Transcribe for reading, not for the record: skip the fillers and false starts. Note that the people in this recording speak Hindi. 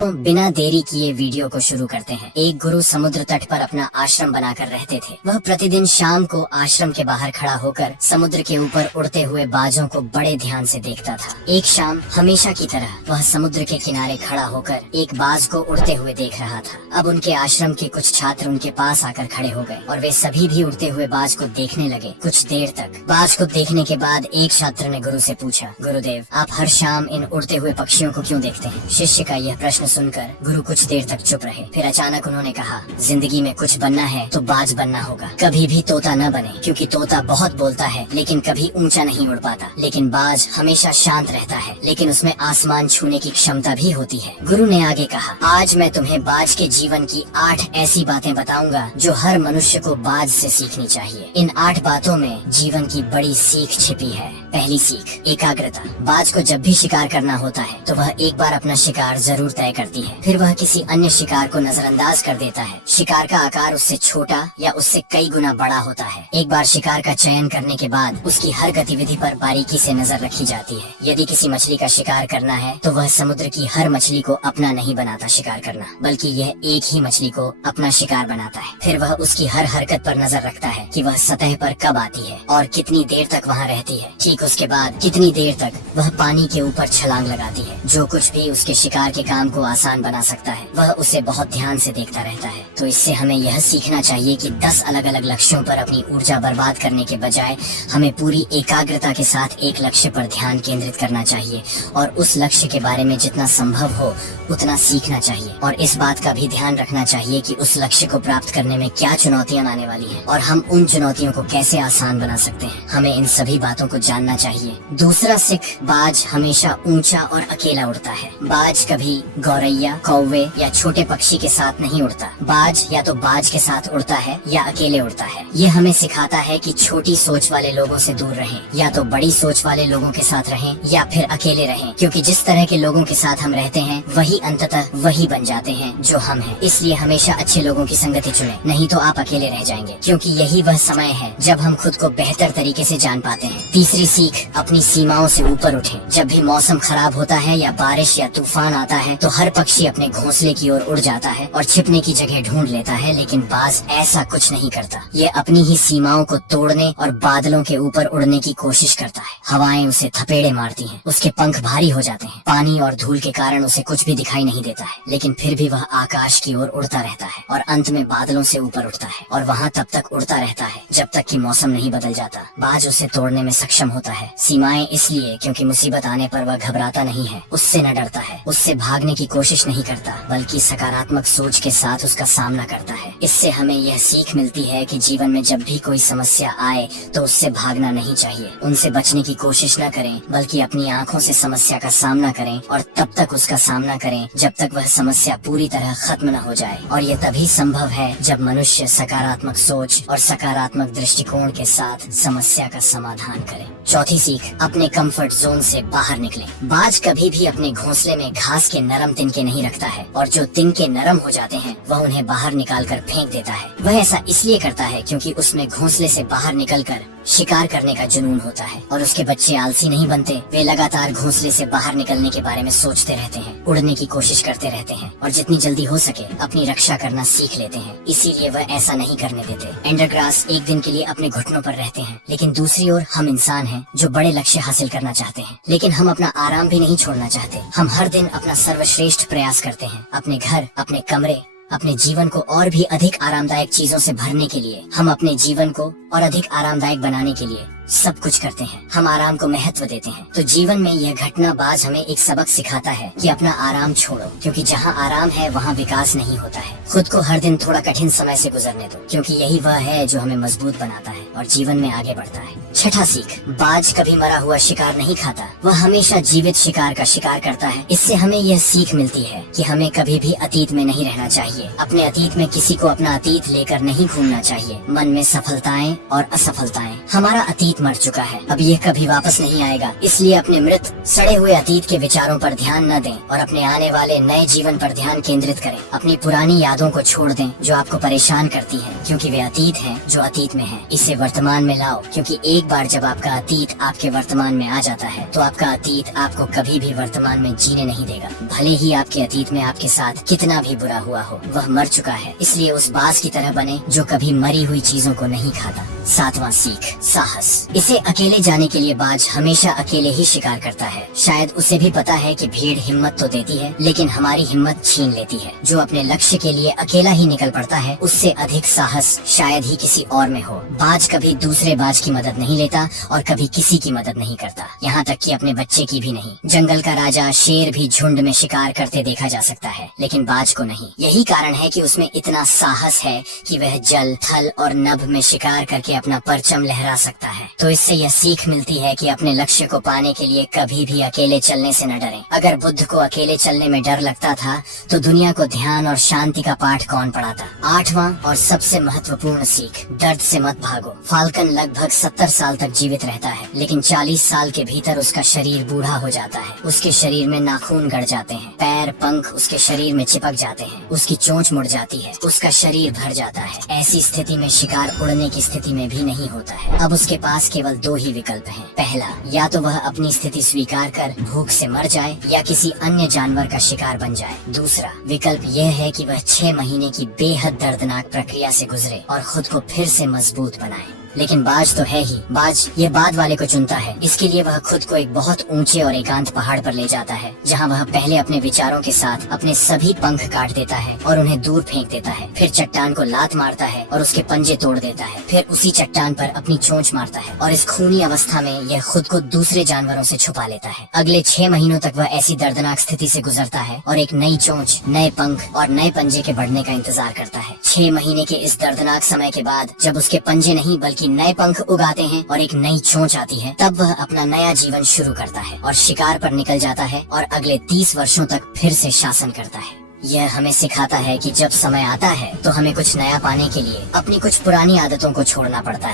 तो बिना देरी किए वीडियो को शुरू करते हैं। एक गुरु समुद्र तट पर अपना आश्रम बनाकर रहते थे। वह प्रतिदिन शाम को आश्रम के बाहर खड़ा होकर समुद्र के ऊपर उड़ते हुए बाजों को बड़े ध्यान से देखता था। एक शाम हमेशा की तरह वह समुद्र के किनारे खड़ा होकर एक बाज को उड़ते हुए देख रहा था। अब उनके आश्रम के कुछ छात्र उनके पास आकर खड़े हो गए और वे सभी भी उड़ते हुए बाज को देखने लगे। कुछ देर तक बाज को देखने के बाद एक छात्र ने गुरु से पूछा, गुरुदेव, आप हर शाम इन उड़ते हुए पक्षियों को क्यों देखते हैं? शिष्य का यह प्रश्न सुनकर गुरु कुछ देर तक चुप रहे। फिर अचानक उन्होंने कहा, जिंदगी में कुछ बनना है तो बाज बनना होगा। कभी भी तोता न बने, क्योंकि तोता बहुत बोलता है लेकिन कभी ऊंचा नहीं उड़ पाता। लेकिन बाज हमेशा शांत रहता है, लेकिन उसमें आसमान छूने की क्षमता भी होती है। गुरु ने आगे कहा, आज मैं तुम्हें बाज के जीवन की 8 ऐसी बातें बताऊंगा जो हर मनुष्य को बाज से सीखनी चाहिए। इन 8 बातों में जीवन की बड़ी सीख छिपी है। पहली सीख, एकाग्रता। बाज को जब भी शिकार करना होता है तो वह एक बार अपना शिकार जरूर तय करती है, फिर वह किसी अन्य शिकार को नजरअंदाज कर देता है। शिकार का आकार उससे छोटा या उससे कई गुना बड़ा होता है। एक बार शिकार का चयन करने के बाद उसकी हर गतिविधि पर बारीकी से नजर रखी जाती है। यदि किसी मछली का शिकार करना है तो वह समुद्र की हर मछली को अपना नहीं बनाता शिकार करना, बल्कि यह एक ही मछली को अपना शिकार बनाता है। फिर वह उसकी हर हरकत पर नजर रखता है कि वह सतह पर कब आती है और कितनी देर तक वहाँ रहती है। ठीक उसके बाद कितनी देर तक वह पानी के ऊपर छलांग लगाती है। जो कुछ भी उसके शिकार के काम को आसान बना सकता है वह उसे बहुत ध्यान से देखता रहता है। तो इससे हमें यह सीखना चाहिए कि 10 अलग अलग लक्ष्यों पर अपनी ऊर्जा बर्बाद करने के बजाय हमें पूरी एकाग्रता के साथ एक लक्ष्य पर ध्यान केंद्रित करना चाहिए और उस लक्ष्य के बारे में जितना संभव हो उतना सीखना चाहिए। और इस बात का भी ध्यान रखना चाहिए कि उस लक्ष्य को प्राप्त करने में क्या चुनौतियां आने वाली हैं और हम उन चुनौतियों को कैसे आसान बना सकते हैं। हमें इन सभी बातों को जानना चाहिए। दूसरा सीख, बाज हमेशा ऊंचा और अकेला उड़ता है। बाज कभी गौरैया, कौवे या छोटे पक्षी के साथ नहीं उड़ता। बाज या तो बाज के साथ उड़ता है या अकेले उड़ता है। ये हमें सिखाता है कि छोटी सोच वाले लोगों से दूर रहें, या तो बड़ी सोच वाले लोगों के साथ रहें या फिर अकेले रहें, क्योंकि जिस तरह के लोगों के साथ हम रहते हैं वही अंततः वही बन जाते हैं जो हम हैं। इसलिए हमेशा अच्छे लोगों की संगति चुनें, नहीं तो आप अकेले रह जाएंगे, क्योंकि यही वह समय है जब हम खुद को बेहतर तरीके से जान पाते हैं। तीसरी सीख, अपनी सीमाओं से ऊपर उठें। जब भी मौसम खराब होता है या बारिश या तूफान आता है तो हर पक्षी अपने घोंसले की ओर उड़ जाता है और छिपने की जगह ढूंढ लेता है, लेकिन बाज ऐसा कुछ नहीं करता। ये अपनी ही सीमाओं को तोड़ने और बादलों के ऊपर उड़ने की कोशिश करता है। हवाएं उसे थपेड़े मारती हैं, उसके पंख भारी हो जाते हैं, पानी और धूल के कारण उसे कुछ भी दिखाई नहीं देता है, लेकिन फिर भी वह आकाश की ओर उड़ता रहता है और अंत में बादलों से ऊपर उठता है और वहाँ तब तक उड़ता रहता है जब तक कि मौसम नहीं बदल जाता। बाज उसे तोड़ने में सक्षम होता है। सीमाएं इसलिए क्योंकि मुसीबत आने पर वह घबराता नहीं है, उससे न डरता है, उससे भागने की कोशिश नहीं करता, बल्कि सकारात्मक सोच के साथ उसका सामना करता है। इससे हमें यह सीख मिलती है कि जीवन में जब भी कोई समस्या आए तो उससे भागना नहीं चाहिए, उनसे बचने की कोशिश न करें, बल्कि अपनी आंखों से समस्या का सामना करें और तब तक उसका सामना करें जब तक वह समस्या पूरी तरह खत्म न हो जाए। और यह तभी संभव है जब मनुष्य सकारात्मक सोच और सकारात्मक दृष्टिकोण के साथ समस्या का समाधान करे। चौथी सीख, अपने कंफर्ट जोन से बाहर निकलें। बाज कभी भी अपने घोंसले में घास के नरम तिनके नहीं रखता है और जो तिनके नरम हो जाते हैं वह उन्हें बाहर निकालकर फेंक देता है। वह ऐसा इसलिए करता है क्योंकि उसमें घोंसले से बाहर निकलकर शिकार करने का जुनून होता है और उसके बच्चे आलसी नहीं बनते। वे लगातार घोंसले से बाहर निकलने के बारे में सोचते रहते हैं, उड़ने की कोशिश करते रहते हैं और जितनी जल्दी हो सके अपनी रक्षा करना सीख लेते हैं। इसीलिए वह ऐसा नहीं करने देते। एंडरग्रास एक दिन के लिए अपने घुटनों पर रहते हैं, लेकिन दूसरी ओर हम इंसान हैं जो बड़े लक्ष्य हासिल करना चाहते हैं, लेकिन हम अपना आराम भी नहीं छोड़ना चाहते। हम हर दिन अपना सर्वश्रेष्ठ प्रयास करते हैं, अपने घर, अपने कमरे, अपने जीवन को और भी अधिक आरामदायक चीजों से भरने के लिए। हम अपने जीवन को और अधिक आरामदायक बनाने के लिए सब कुछ करते हैं। हम आराम को महत्व देते हैं। तो जीवन में यह घटना बाज हमें एक सबक सिखाता है कि अपना आराम छोड़ो, क्योंकि जहाँ आराम है वहाँ विकास नहीं होता है। खुद को हर दिन थोड़ा कठिन समय से गुजरने दो, क्योंकि यही वह है जो हमें मजबूत बनाता है और जीवन में आगे बढ़ता है। छठा सीख, बाज कभी मरा हुआ शिकार नहीं खाता, वह हमेशा जीवित शिकार का शिकार करता है। इससे हमें यह सीख मिलती है कि हमें कभी भी अतीत में नहीं रहना चाहिए। अपने अतीत में किसी को अपना अतीत लेकर नहीं घूमना चाहिए। मन में सफलताएं और असफलताएं, हमारा अतीत मर चुका है, अब यह कभी वापस नहीं आएगा। इसलिए अपने मृत सड़े हुए अतीत के विचारों पर ध्यान न दें और अपने आने वाले नए जीवन पर ध्यान केंद्रित करें। अपनी पुरानी यादों को छोड़ दें जो आपको परेशान करती हैं, क्योंकि वे अतीत हैं जो अतीत में हैं। इसे वर्तमान में लाओ, क्योंकि एक बार जब आपका अतीत आपके वर्तमान में आ जाता है तो आपका अतीत आपको कभी भी वर्तमान में जीने नहीं देगा। भले ही आपके अतीत में आपके साथ कितना भी बुरा हुआ हो, वह मर चुका है, इसलिए उस बाज की तरह बने जो कभी मरी हुई चीजों को नहीं खाता। 7वां सीख, साहस। इसे अकेले जाने के लिए बाज हमेशा अकेले ही शिकार करता है। शायद उसे भी पता है कि भीड़ हिम्मत तो देती है लेकिन हमारी हिम्मत छीन लेती है। जो अपने लक्ष्य के लिए अकेला ही निकल पड़ता है उससे अधिक साहस शायद ही किसी और में हो। बाज कभी दूसरे बाज की मदद नहीं लेता और कभी किसी की मदद नहीं करता, यहाँ तक कि अपने बच्चे की भी नहीं। जंगल का राजा शेर भी झुंड में शिकार करते देखा जा सकता है लेकिन बाज को नहीं। यही कारण है कि उसमें इतना साहस है कि वह जल, थल और नभ में शिकार करके अपना परचम लहरा सकता है। तो इससे यह सीख मिलती है कि अपने लक्ष्य को पाने के लिए कभी भी अकेले चलने से न डरें। अगर बुद्ध को अकेले चलने में डर लगता था तो दुनिया को ध्यान और शांति का पाठ कौन पढ़ाता। 8वां और सबसे महत्वपूर्ण सीख, दर्द से मत भागो। फाल्कन लगभग 70 साल तक जीवित रहता है लेकिन 40 साल के भीतर उसका शरीर बूढ़ा हो जाता है। उसके शरीर में नाखून गड़ जाते हैं, पैर पंख उसके शरीर में चिपक जाते हैं, उसकी चोंच मुड़ जाती है, उसका शरीर भर जाता है। ऐसी स्थिति में शिकार उड़ने की स्थिति में भी नहीं होता है। अब उसके पास केवल 2 ही विकल्प हैं। पहला, या तो वह अपनी स्थिति स्वीकार कर भूख से मर जाए या किसी अन्य जानवर का शिकार बन जाए। दूसरा विकल्प यह है कि वह 6 महीने की बेहद दर्दनाक प्रक्रिया से गुजरे और खुद को फिर से मजबूत बनाए। लेकिन बाज तो है ही, बाज ये बाद वाले को चुनता है। इसके लिए वह खुद को एक बहुत ऊंचे और एकांत पहाड़ पर ले जाता है जहां वह पहले अपने विचारों के साथ अपने सभी पंख काट देता है और उन्हें दूर फेंक देता है। फिर चट्टान को लात मारता है और उसके पंजे तोड़ देता है। फिर उसी चट्टान पर अपनी चोंच मारता है और इस खूनी अवस्था में यह खुद को दूसरे जानवरों से छुपा लेता है। अगले 6 महीनों तक वह ऐसी दर्दनाक स्थिति से गुजरता है और एक नई चोंच, नए पंख और नए पंजे के बढ़ने का इंतजार करता है। 6 महीने के इस दर्दनाक समय के बाद जब उसके पंजे नहीं बल्कि नए पंख उगाते हैं और एक नई चोंच आती है, तब वह अपना नया जीवन शुरू करता है और शिकार पर निकल जाता है और अगले 30 वर्षों तक फिर से शासन करता है। यह हमें सिखाता है कि जब समय आता है तो हमें कुछ नया पाने के लिए अपनी कुछ पुरानी आदतों को छोड़ना पड़ता है।